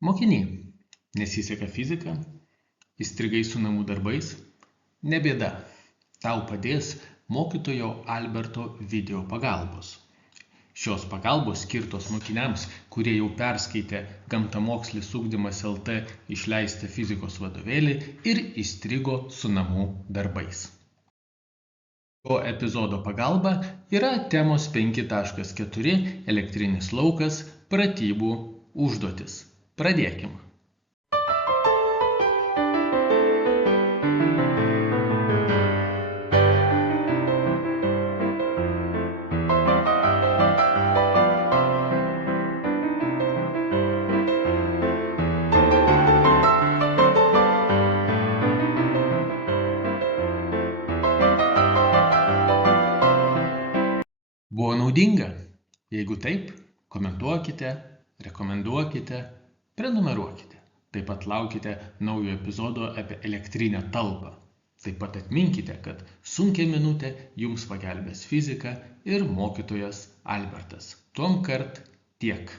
Mokiniai, nesiseka fizika, įstrigai su namų darbais? Ne bėda, tau padės mokytojo Alberto video pagalbos. Šios pagalbos skirtos mokiniams, kurie jau perskaitė Gamtamokslis ugdymas LT išleistą fizikos vadovėlį ir įstrigo su namų darbais. Šio epizodo pagalba yra temos 5.4 elektrinis laukas pratybų užduotis. Pradėkim. Buvo naudinga? Jeigu taip, komentuokite, rekomenduokite, prenumeruokite. Taip pat laukite naujo epizodo apie elektrinę talpą. Taip pat atminkite, kad sunkią minutę jums pagelbės fizika ir mokytojas Albertas. Tuomkart tiek.